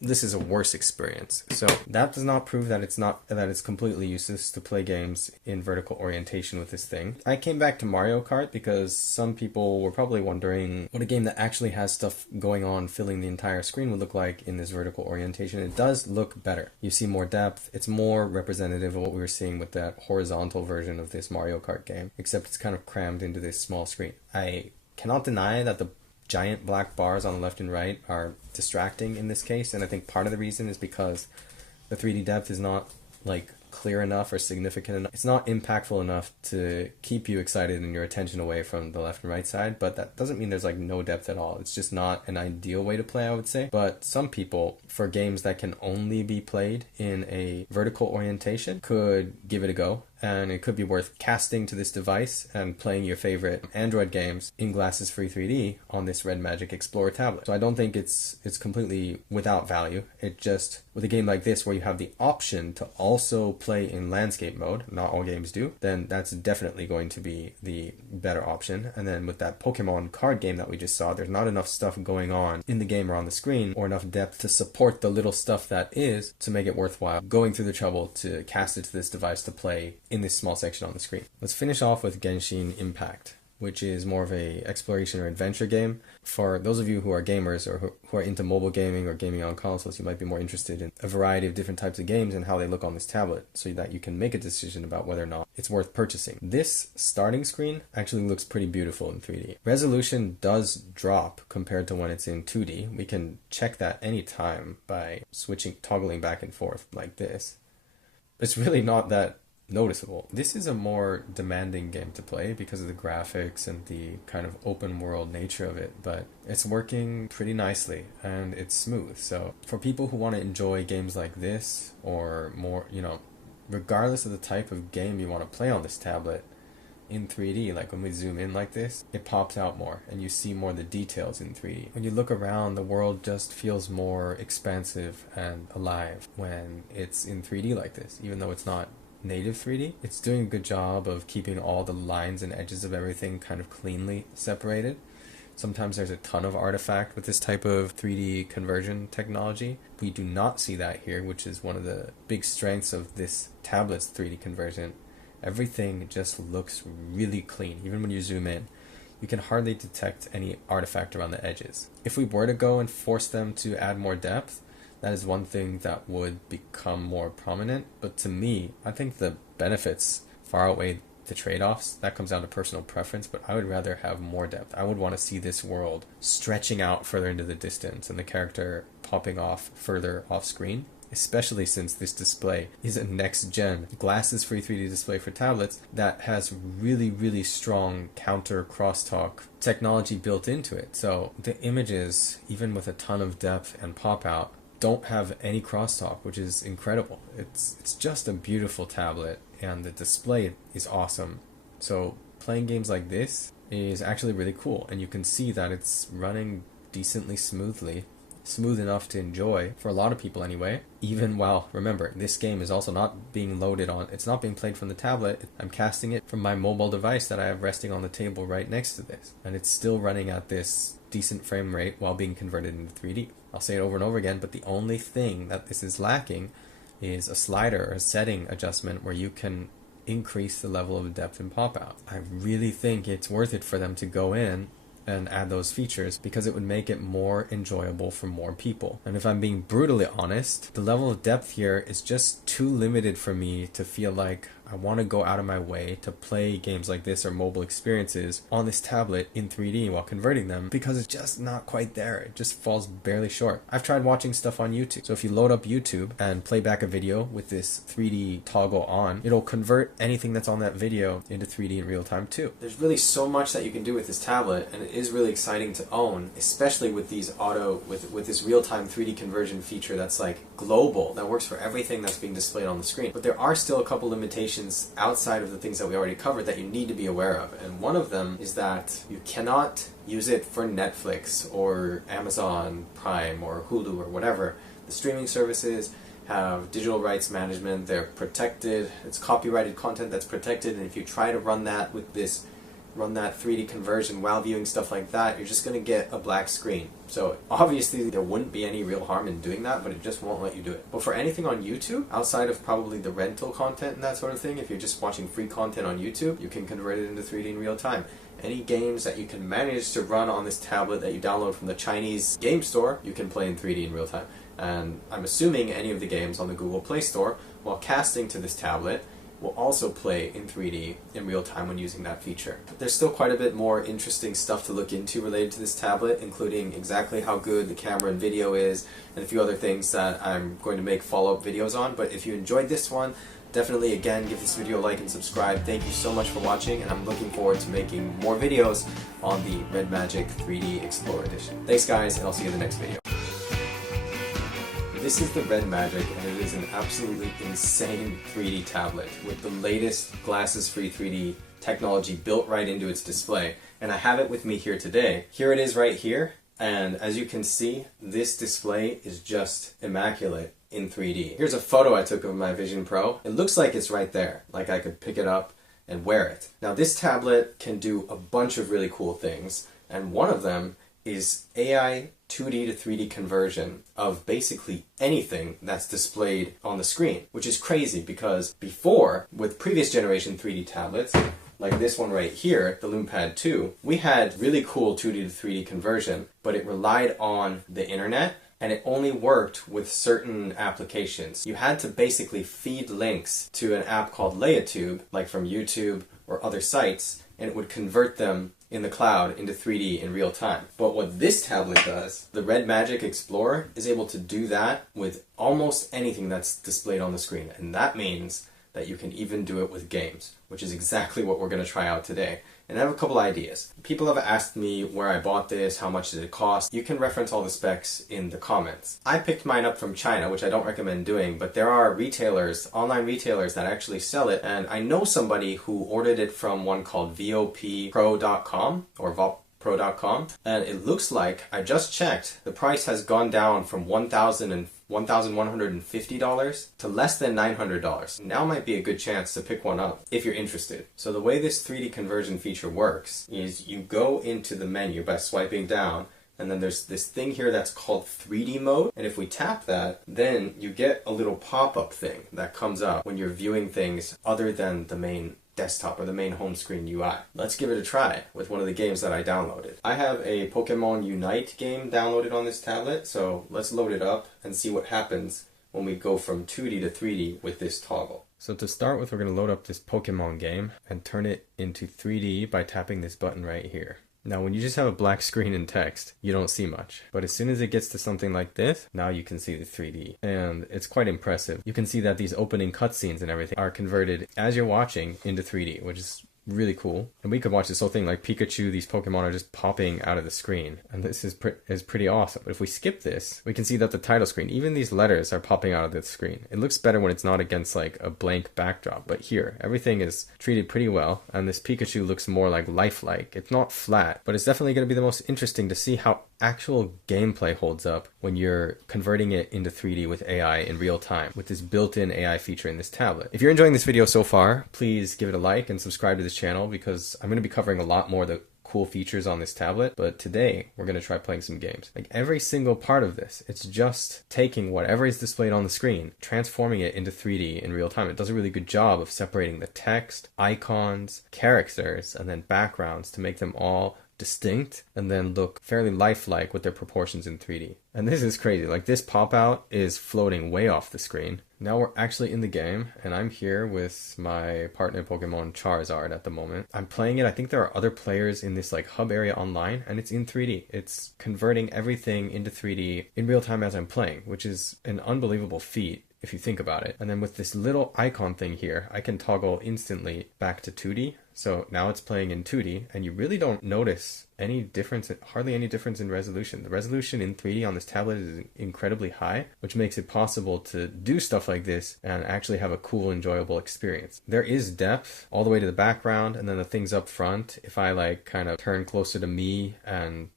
this is a worse experience. So that does not prove that it's completely useless to play games in vertical orientation with this thing. I came back to Mario Kart because some people were probably wondering what a game that actually has stuff going on filling the entire screen would look like in this vertical orientation. It does look better. You see more depth. It's more representative of what we were seeing with that horizontal version of this Mario Kart game, except it's kind of crammed into this small screen. I cannot deny that the giant black bars on the left and right are distracting in this case, and I think part of the reason is because the 3D depth is not like clear enough or significant enough. It's not impactful enough to keep you excited and your attention away from the left and right side, but that doesn't mean there's like no depth at all. It's just not an ideal way to play, I would say. But some people, for games that can only be played in a vertical orientation, could give it a go. And it could be worth casting to this device and playing your favorite Android games in glasses-free 3D on this Red Magic Explorer tablet. So I don't think it's completely without value. It just, with a game like this where you have the option to also play in landscape mode, not all games do, then that's definitely going to be the better option. And then with that Pokemon card game that we just saw, there's not enough stuff going on in the game or on the screen, or enough depth to support the little stuff that is, to make it worthwhile going through the trouble to cast it to this device to play in this small section on the screen. Let's finish off with Genshin Impact, which is more of a exploration or adventure game. For those of you who are gamers or who are into mobile gaming or gaming on consoles, you might be more interested in a variety of different types of games and how they look on this tablet, so that you can make a decision about whether or not it's worth purchasing. This starting screen actually looks pretty beautiful in 3D. Resolution does drop compared to when it's in 2D. We can check that anytime by toggling back and forth like this. It's really not that noticeable. This is a more demanding game to play because of the graphics and the kind of open world nature of it, but it's working pretty nicely and it's smooth. So for people who want to enjoy games like this, or more, regardless of the type of game you want to play on this tablet in 3D, like when we zoom in like this, it pops out more and you see more of the details in 3D. When you look around, the world just feels more expansive and alive when it's in 3D like this, even though it's not native 3D. It's doing a good job of keeping all the lines and edges of everything kind of cleanly separated. Sometimes there's a ton of artifact with this type of 3D conversion technology. We do not see that here, which is one of the big strengths of this tablet's 3D conversion. Everything just looks really clean. Even when you zoom in, you can hardly detect any artifact around the edges. If we were to go and force them to add more depth, that is one thing that would become more prominent. But to me, I think the benefits far outweigh the trade-offs. That comes down to personal preference, but I would rather have more depth. I would want to see this world stretching out further into the distance and the character popping off further off screen, especially since this display is a next-gen glasses-free 3D display for tablets that has really, really strong counter crosstalk technology built into it. So the images, even with a ton of depth and pop-out, don't have any crosstalk, which is incredible. It's just a beautiful tablet, and the display is awesome. So playing games like this is actually really cool, and you can see that it's running decently smoothly, smooth enough to enjoy for a lot of people anyway. Even while, remember, this game is also not being loaded on, it's not being played from the tablet. I'm casting it from my mobile device that I have resting on the table right next to this, and it's still running at this decent frame rate while being converted into 3D. I'll say it over and over again, but the only thing that this is lacking is a slider or a setting adjustment where you can increase the level of depth and pop out. I really think it's worth it for them to go in and add those features, because it would make it more enjoyable for more people. And if I'm being brutally honest, the level of depth here is just too limited for me to feel like I want to go out of my way to play games like this or mobile experiences on this tablet in 3D while converting them, because it's just not quite there. It just falls barely short. I've tried watching stuff on YouTube. So if you load up YouTube and play back a video with this 3D toggle on, it'll convert anything that's on that video into 3D in real time too. There's really so much that you can do with this tablet, and it is really exciting to own, especially with these with this real-time 3D conversion feature that's like global, that works for everything that's being displayed on the screen. But there are still a couple limitations outside of the things that we already covered that you need to be aware of. And one of them is that you cannot use it for Netflix or Amazon Prime or Hulu or whatever. The streaming services have digital rights management. They're protected. It's copyrighted content that's protected, and if you try to run that with this run that 3D conversion while viewing stuff like that, you're just going to get a black screen. So obviously there wouldn't be any real harm in doing that, but it just won't let you do it. But for anything on YouTube, outside of probably the rental content and that sort of thing, if you're just watching free content on YouTube, you can convert it into 3D in real time. Any games that you can manage to run on this tablet that you download from the Chinese game store, you can play in 3D in real time. And I'm assuming any of the games on the Google Play Store, while casting to this tablet, will also play in 3D in real time when using that feature. There's still quite a bit more interesting stuff to look into related to this tablet, including exactly how good the camera and video is, and a few other things that I'm going to make follow-up videos on. But if you enjoyed this one, definitely again give this video a like and subscribe. Thank you so much for watching, and I'm looking forward to making more videos on the Red Magic 3D Explorer Edition. Thanks guys, and I'll see you in the next video. This is the Red Magic, and it is an absolutely insane 3D tablet with the latest glasses-free 3D technology built right into its display. And I have it with me here today. Here it is right here, and as you can see, this display is just immaculate in 3D. Here's a photo I took of my Vision Pro. It looks like it's right there, like I could pick it up and wear it. Now this tablet can do a bunch of really cool things, and one of them is AI 2D to 3D conversion of basically anything that's displayed on the screen, which is crazy because before, with previous generation 3D tablets, like this one right here, the LumePad 2, we had really cool 2D to 3D conversion, but it relied on the internet, and it only worked with certain applications. You had to basically feed links to an app called LayerTube, like from YouTube or other sites, and it would convert them in the cloud into 3D in real time. But what this tablet does, the Red Magic Explorer, is able to do that with almost anything that's displayed on the screen. And that means that you can even do it with games, which is exactly what we're going to try out today. And I have a couple ideas. People have asked me where I bought this, how much did it cost. You can reference all the specs in the comments. I picked mine up from China, which I don't recommend doing, but there are retailers, online retailers that actually sell it, and I know somebody who ordered it from one called voppro.com or voppro.com, and it looks like, I just checked, the price has gone down from $1,150 to less than $900. Now might be a good chance to pick one up if you're interested. So the way this 3D conversion feature works is you go into the menu by swiping down, and then there's this thing here that's called 3D mode, and if we tap that, then you get a little pop-up thing that comes up when you're viewing things other than the main desktop or the main home screen UI. Let's give it a try with one of the games that I downloaded. I have a Pokemon Unite game downloaded on this tablet, so let's load it up and see what happens when we go from 2D to 3D with this toggle. So to start with, we're going to load up this Pokemon game and turn it into 3D by tapping this button right here. Now when you just have a black screen and text, you don't see much. But as soon as it gets to something like this, now you can see the 3D. And it's quite impressive. You can see that these opening cutscenes and everything are converted as you're watching into 3D, which is really cool. And we could watch this whole thing like Pikachu, these Pokemon are just popping out of the screen. And this is pretty awesome. But if we skip this, we can see that the title screen, even these letters are popping out of the screen. It looks better when it's not against like a blank backdrop. But here, everything is treated pretty well. And this Pikachu looks more like lifelike. It's not flat, but it's definitely going to be the most interesting to see how actual gameplay holds up when you're converting it into 3D with AI in real time with this built-in AI feature in this tablet. If you're enjoying this video so far, please give it a like and subscribe to this channel because I'm going to be covering a lot more of the cool features on this tablet, but today we're going to try playing some games. Like every single part of this, it's just taking whatever is displayed on the screen, transforming it into 3D in real time. It does a really good job of separating the text, icons, characters, and then backgrounds to make them all distinct and then look fairly lifelike with their proportions in 3D. And this is crazy. Like this pop out is floating way off the screen. Now we're actually in the game and I'm here with my partner Pokemon Charizard at the moment. I'm playing it. I think there are other players in this like hub area online and it's in 3D. It's converting everything into 3D in real time as I'm playing, which is an unbelievable feat if you think about it. And then with this little icon thing here, I can toggle instantly back to 2D. So now it's playing in 2D and you really don't notice any difference, hardly any difference in resolution. The resolution in 3D on this tablet is incredibly high, which makes it possible to do stuff like this and actually have a cool, enjoyable experience. There is depth all the way to the background and then the things up front. If I like kind of turn closer to me and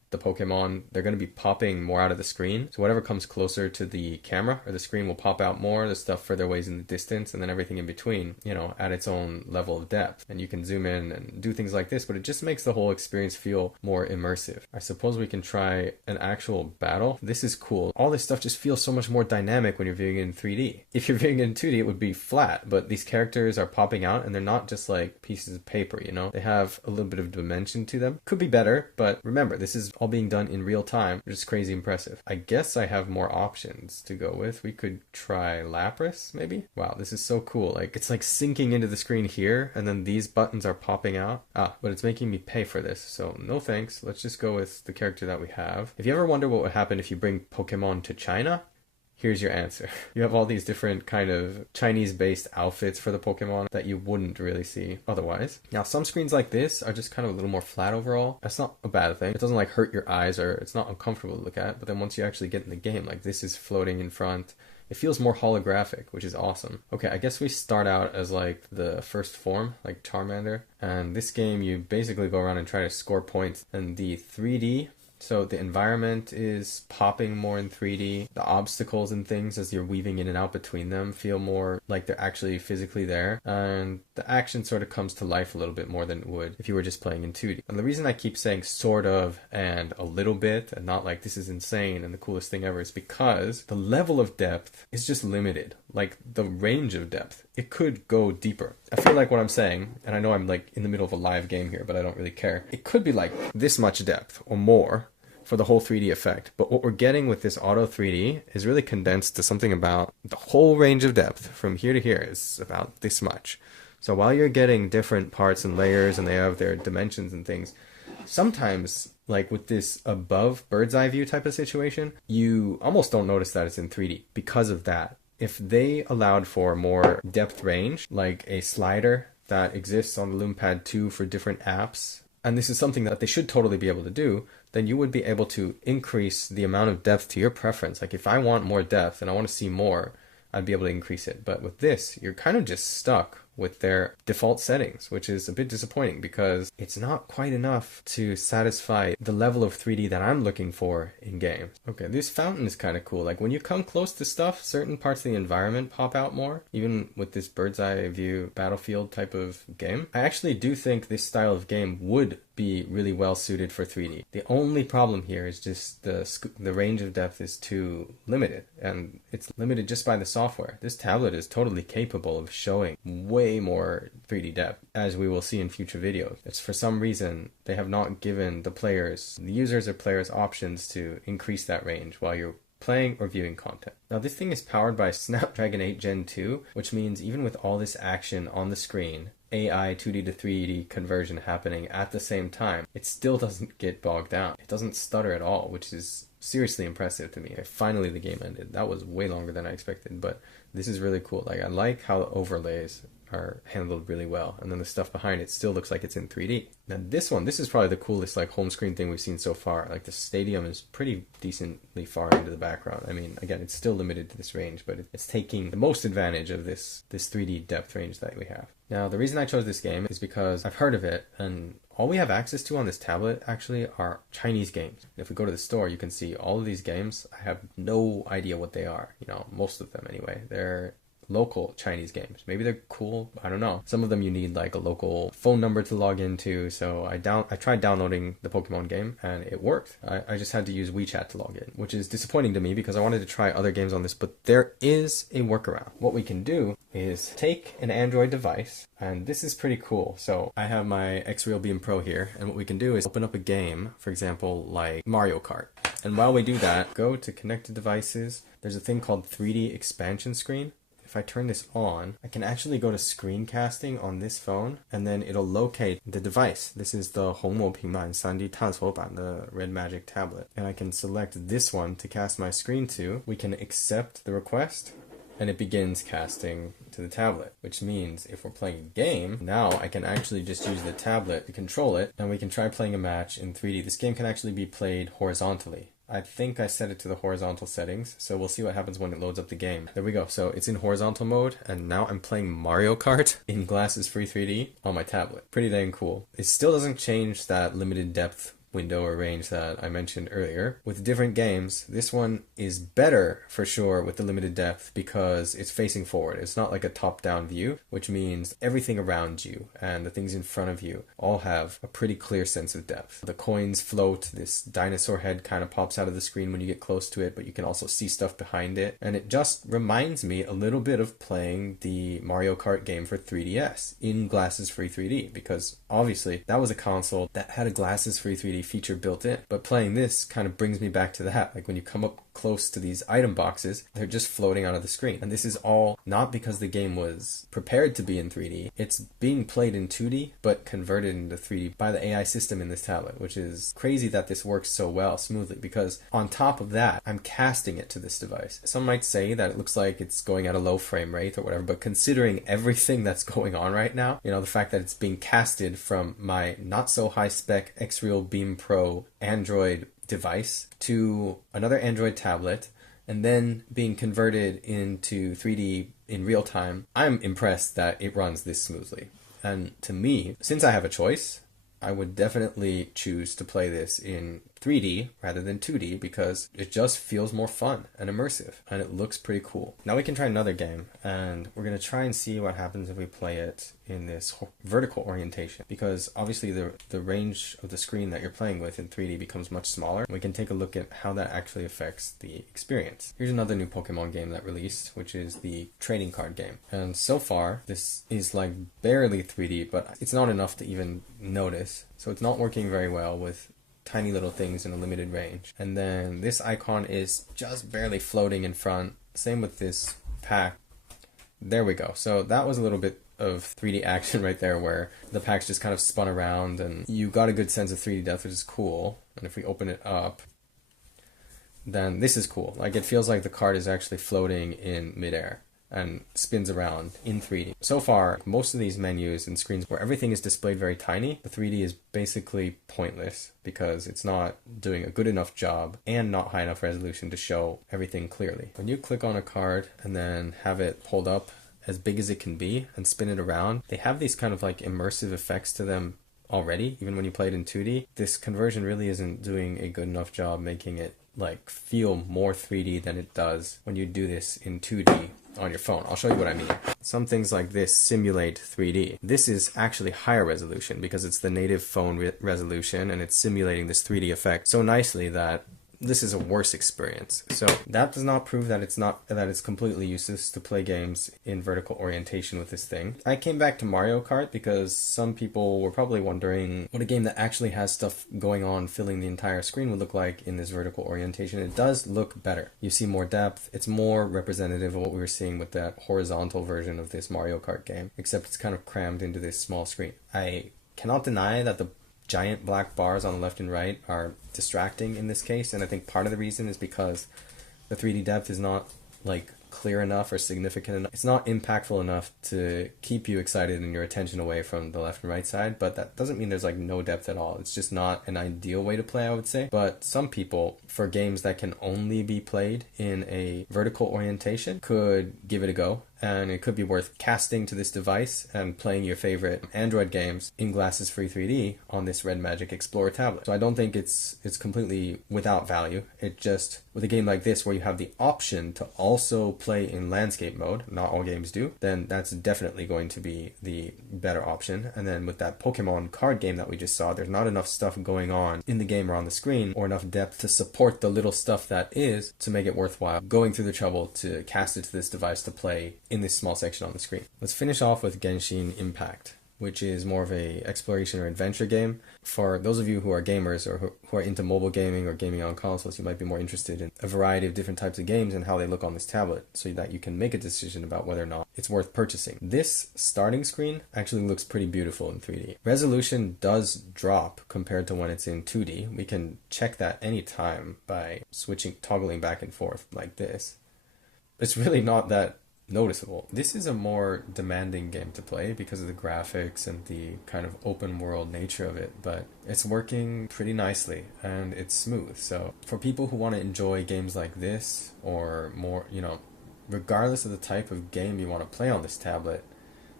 the Pokemon, they're going to be popping more out of the screen. So whatever comes closer to the camera or the screen will pop out more, the stuff further away is in the distance, and then everything in between, you know, at its own level of depth. And you can zoom in and do things like this, but it just makes the whole experience feel more immersive. I suppose we can try an actual battle. This is cool. All this stuff just feels so much more dynamic when you're viewing it in 3D. If you're viewing it in 2D, it would be flat, but these characters are popping out and they're not just like pieces of paper, you know? They have a little bit of dimension to them. Could be better, but remember, this is all being done in real time, which is crazy impressive. I guess I have more options to go with. We could try Lapras, maybe? Wow, this is so cool. Like, it's like sinking into the screen here, and then these buttons are popping out. But it's making me pay for this, so no thanks. Let's just go with the character that we have. If you ever wonder what would happen if you bring Pokemon to China, here's your answer. You have all these different kind of Chinese-based outfits for the Pokemon that you wouldn't really see otherwise. Now, some screens like this are just kind of a little more flat overall. That's not a bad thing. It doesn't like hurt your eyes or it's not uncomfortable to look at, but then once you actually get in the game, like this is floating in front. It feels more holographic, which is awesome. Okay, I guess we start out as like the first form, like Charmander. And this game, you basically go around and try to score points. And the 3D, so the environment is popping more in 3D. The obstacles and things as you're weaving in and out between them feel more like they're actually physically there. And the action sort of comes to life a little bit more than it would if you were just playing in 2D. And the reason I keep saying sort of and a little bit and not like this is insane and the coolest thing ever is because the level of depth is just limited. Like the range of depth. It could go deeper. I feel like what I'm saying, and I know I'm like in the middle of a live game here, but I don't really care. It could be like this much depth or more for the whole 3D effect. But what we're getting with this auto 3D is really condensed to something about the whole range of depth from here to here is about this much. So while you're getting different parts and layers and they have their dimensions and things, sometimes like with this above bird's eye view type of situation, you almost don't notice that it's in 3D because of that. If they allowed for more depth range, like a slider that exists on the LoomPad 2 for different apps, and this is something that they should totally be able to do, then you would be able to increase the amount of depth to your preference. Like if I want more depth and I want to see more, I'd be able to increase it. But with this, you're kind of just stuck with their default settings, which is a bit disappointing because it's not quite enough to satisfy the level of 3D that I'm looking for in games. Okay, this fountain is kind of cool. Like when you come close to stuff, certain parts of the environment pop out more, even with this bird's eye view battlefield type of game. I actually do think this style of game would be really well suited for 3D. The only problem here is just the range of depth is too limited, and it's limited just by the software. This tablet is totally capable of showing way more 3D depth, as we will see in future videos. It's for some reason they have not given the users or players options to increase that range while you're playing or viewing content. Now this thing is powered by Snapdragon 8 Gen 2, which means even with all this action on the screen, AI 2D to 3D conversion happening at the same time, it still doesn't get bogged down. It doesn't stutter at all, which is seriously impressive to me. Finally the game ended. That was way longer than I expected, but this is really cool. Like I like how the overlays are handled really well, and then the stuff behind it still looks like it's in 3D. Now this is probably the coolest like home screen thing we've seen so far. Like the stadium is pretty decently far into the background. I mean, again, it's still limited to this range, but it's taking the most advantage of this 3D depth range that we have. Now the reason I chose this game is because I've heard of it, and all we have access to on this tablet actually are Chinese games. If we go to the store, you can see all of these games. I have no idea what they are, you know, most of them anyway. They're local Chinese games. Maybe they're cool, I don't know. Some of them you need like a local phone number to log into, so I tried downloading the Pokemon game and it worked. I just had to use WeChat to log in, which is disappointing to me because I wanted to try other games on this, but there is a workaround. What we can do is take an Android device, and this is pretty cool. So I have my XREAL Beam Pro here, and what we can do is open up a game, for example, like Mario Kart. And while we do that, go to connected devices. There's a thing called 3D expansion screen. If I turn this on, I can actually go to screencasting on this phone, and then it'll locate the device. This is the 红魔平板 3D 探索版, the Red Magic tablet. And I can select this one to cast my screen to. We can accept the request, and it begins casting to the tablet, which means if we're playing a game, now I can actually just use the tablet to control it, and we can try playing a match in 3D. This game can actually be played horizontally. I think I set it to the horizontal settings, so we'll see what happens when it loads up the game. There we go. So it's in horizontal mode, and now I'm playing Mario Kart in glasses-free 3D on my tablet. Pretty dang cool. It still doesn't change that limited depth window or range that I mentioned earlier. With different games, this one is better for sure with the limited depth because it's facing forward. It's not like a top-down view, which means everything around you and the things in front of you all have a pretty clear sense of depth. The coins float, this dinosaur head kind of pops out of the screen when you get close to it, but you can also see stuff behind it. And it just reminds me a little bit of playing the Mario Kart game for 3DS in glasses-free 3D, because obviously that was a console that had a glasses-free 3D feature built in. But playing this kind of brings me back to that. Like when you come up close to these item boxes, they're just floating out of the screen. And this is all not because the game was prepared to be in 3D. It's being played in 2D, but converted into 3D by the AI system in this tablet, which is crazy that this works so well, smoothly, because on top of that, I'm casting it to this device. Some might say that it looks like it's going at a low frame rate or whatever, but considering everything that's going on right now, you know, the fact that it's being casted from my not so high spec XREAL Beam Pro Android device to another Android tablet and then being converted into 3D in real time, I'm impressed that it runs this smoothly. And to me, since I have a choice, I would definitely choose to play this in 3D rather than 2D because it just feels more fun and immersive and it looks pretty cool. Now we can try another game and we're going to try and see what happens if we play it in this vertical orientation, because obviously the range of the screen that you're playing with in 3D becomes much smaller. We can take a look at how that actually affects the experience. Here's another new Pokemon game that released, which is the trading card game. And so far this is like barely 3D, but it's not enough to even notice. So it's not working very well with tiny little things in a limited range. And then this icon is just barely floating in front. Same with this pack. There we go. So that was a little bit of 3D action right there where the packs just kind of spun around and you got a good sense of 3D depth, which is cool. And if we open it up, then this is cool. Like it feels like the card is actually floating in midair and spins around in 3D. So far, most of these menus and screens where everything is displayed very tiny, the 3D is basically pointless because it's not doing a good enough job and not high enough resolution to show everything clearly. When you click on a card and then have it hold up as big as it can be and spin it around, they have these kind of like immersive effects to them already, even when you play it in 2D. This conversion really isn't doing a good enough job making it like feel more 3D than it does when you do this in 2D on your phone. I'll show you what I mean. Some things like this simulate 3D. This is actually higher resolution because it's the native phone resolution and it's simulating this 3D effect so nicely that this is a worse experience. So that does not prove that it's completely useless to play games in vertical orientation with this thing. I came back to Mario Kart because some people were probably wondering what a game that actually has stuff going on filling the entire screen would look like in this vertical orientation. It does look better. You see more depth. It's more representative of what we were seeing with that horizontal version of this Mario Kart game, except it's kind of crammed into this small screen. I cannot deny that the giant black bars on the left and right are distracting in this case, and I think part of the reason is because the 3D depth is not like clear enough or significant enough. It's not impactful enough to keep you excited and your attention away from the left and right side, but that doesn't mean there's like no depth at all. It's just not an ideal way to play, I would say. But some people, for games that can only be played in a vertical orientation, could give it a go. And it could be worth casting to this device and playing your favorite Android games in glasses-free 3D on this Red Magic Explorer tablet. So I don't think it's completely without value. It just, with a game like this where you have the option to also play in landscape mode, not all games do, then that's definitely going to be the better option. And then with that Pokemon card game that we just saw, there's not enough stuff going on in the game or on the screen or enough depth to support the little stuff that is to make it worthwhile going through the trouble to cast it to this device to play in this small section on the screen. Let's finish off with Genshin Impact, which is more of a exploration or adventure game. For those of you who are gamers or who are into mobile gaming or gaming on consoles, you might be more interested in a variety of different types of games and how they look on this tablet so that you can make a decision about whether or not it's worth purchasing. This starting screen actually looks pretty beautiful in 3D. Resolution does drop compared to when it's in 2D. We can check that anytime by toggling back and forth like this. It's really not that noticeable. This is a more demanding game to play because of the graphics and the kind of open world nature of it, but it's working pretty nicely and it's smooth. So for people who want to enjoy games like this, or more, regardless of the type of game you want to play on this tablet,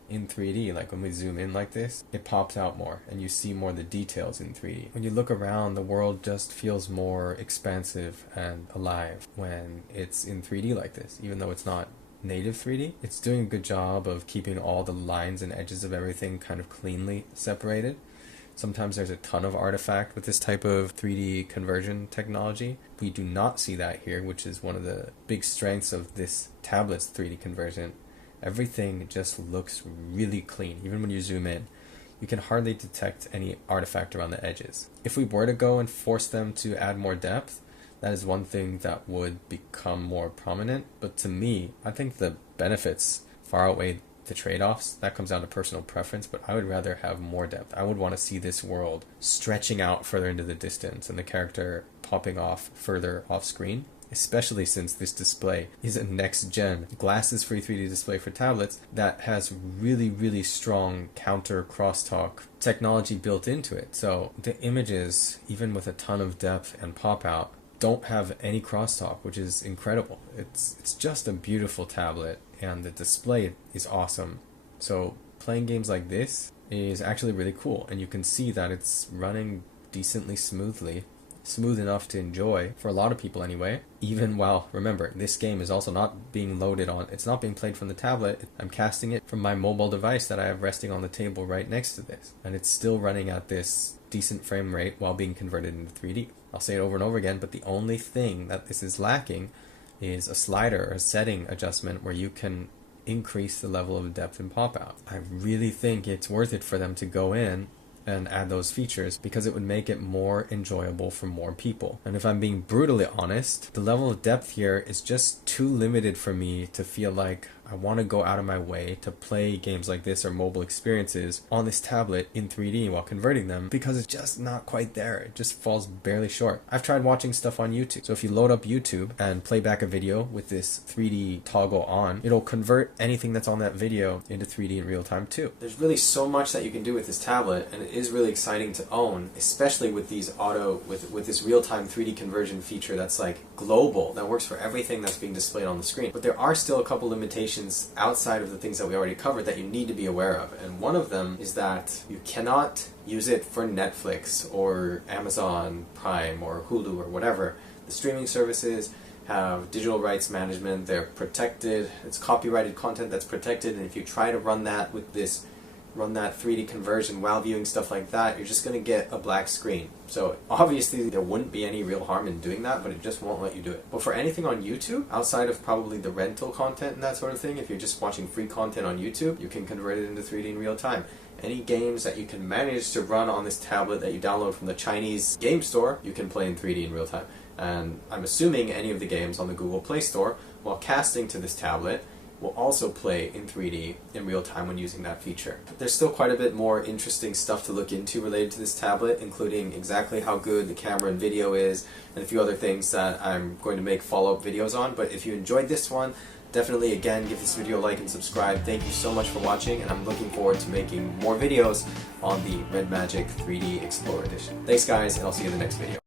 in 3D, like when we zoom in like this, it pops out more and you see more of the details in 3D. When you look around, the world just feels more expansive and alive when it's in 3D like this, even though it's not native 3D. It's doing a good job of keeping all the lines and edges of everything kind of cleanly separated. Sometimes there's a ton of artifact with this type of 3D conversion technology. We do not see that here, which is one of the big strengths of this tablet's 3D conversion. Everything just looks really clean, even when you zoom in. You can hardly detect any artifact around the edges. If we were to go and force them to add more depth, that is one thing that would become more prominent. But to me, I think the benefits far outweigh the trade-offs. That comes down to personal preference, but I would rather have more depth. I would want to see this world stretching out further into the distance and the character popping off further off screen, especially since this display is a next-gen glasses-free 3D display for tablets that has really, really strong counter crosstalk technology built into it. So the images, even with a ton of depth and pop-out, don't have any crosstalk, which is incredible. It's just a beautiful tablet, and the display is awesome. So playing games like this is actually really cool, and you can see that it's running decently smoothly, smooth enough to enjoy for a lot of people anyway. Even while, remember, this game is also not being loaded on, it's not being played from the tablet. I'm casting it from my mobile device that I have resting on the table right next to this, and it's still running at this decent frame rate while being converted into 3D. I'll say it over and over again, but the only thing that this is lacking is a slider or a setting adjustment where you can increase the level of depth and pop out. I really think it's worth it for them to go in and add those features because it would make it more enjoyable for more people. And if I'm being brutally honest, the level of depth here is just too limited for me to feel like I want to go out of my way to play games like this or mobile experiences on this tablet in 3D while converting them, because it's just not quite there. It just falls barely short. I've tried watching stuff on YouTube. So if you load up YouTube and play back a video with this 3D toggle on, it'll convert anything that's on that video into 3D in real time too. There's really so much that you can do with this tablet, and it is really exciting to own, especially with these with this real-time 3D conversion feature that's like global, that works for everything that's being displayed on the screen. But there are still a couple limitations outside of the things that we already covered that you need to be aware of. And one of them is that you cannot use it for Netflix or Amazon Prime or Hulu or whatever. The streaming services have digital rights management. They're protected. It's copyrighted content that's protected, and if you try to run that 3D conversion while viewing stuff like that, you're just going to get a black screen. So obviously there wouldn't be any real harm in doing that, but it just won't let you do it. But for anything on YouTube, outside of probably the rental content and that sort of thing, if you're just watching free content on YouTube, you can convert it into 3D in real time. Any games that you can manage to run on this tablet that you download from the Chinese game store, you can play in 3D in real time. And I'm assuming any of the games on the Google Play Store, while casting to this tablet, will also play in 3D in real time when using that feature. There's still quite a bit more interesting stuff to look into related to this tablet, including exactly how good the camera and video is, and a few other things that I'm going to make follow-up videos on. But if you enjoyed this one, definitely, again, give this video a like and subscribe. Thank you so much for watching, and I'm looking forward to making more videos on the Red Magic 3D Explorer Edition. Thanks guys, and I'll see you in the next video.